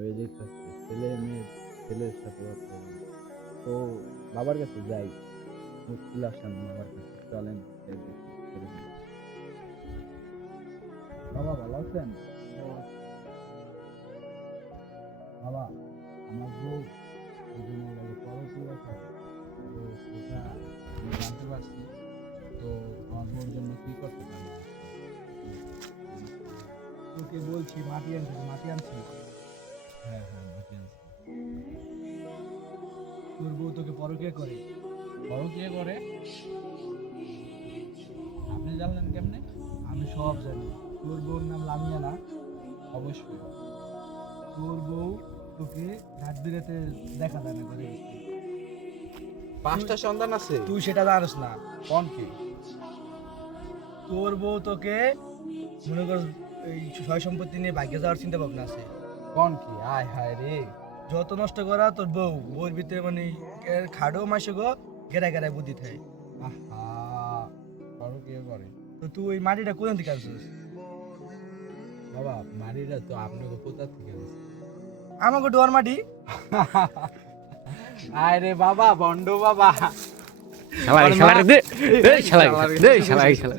ওই দেখতেছি ছেলে মেয়ে, ছেলের সাথে কথা বলে। তো বাবার কাছে যাই, মুশকিল আসান বাবার কাছে চলেন, যাই দেখি এরকম। বাবা ভালো আছেন? বাবা, আমার বউ দুজনে লাগে পরকীয়া করে, তো সেটা আমি জানতে পারছি। তো আমার বউর জন্য কি করতে পারি? তোকে বলছি মাটি আনতে, মাটি আনছি। হ্যাঁ হ্যাঁ, মাটি আনছি। তোর বউ তোকে পরকিয়া করে। পরকীয়া করে? আপনি জানলেন কেমনে? আমি সব জানি। তোর বউর নাম লামিয়া না? অবশ্যই। তোর বউ তোকে রাত বিরেতে দেখা দেয় না ঘরে। 5টা সন্তান আছে? তুই সেটা জানিস না। কোন কি? তোর বউ তোকে মনে কর এই সয় সম্পত্তি নিয়ে ভাগ্যে যাওয়ার চিন্তা ভাবনা আছে। কোন কি? আয় হায় রে। যত নষ্ট করা তোর বউ, বউর ভিতরে মানে খাডো মাসে গো গেরা গেরায় বুদ্ধি থাকে। আহা, পরকীয়া করে। তো তুই ওই মাটিটা কোথান থেকে আনছিস? বাবা, মাটিটা তো আপনাকে কোথা থেকে আনছে? আমাকে ডোর মাটি। আয় রে বাবা, বন্ড বাবা। শালা শালা রে দে শালা দে শালা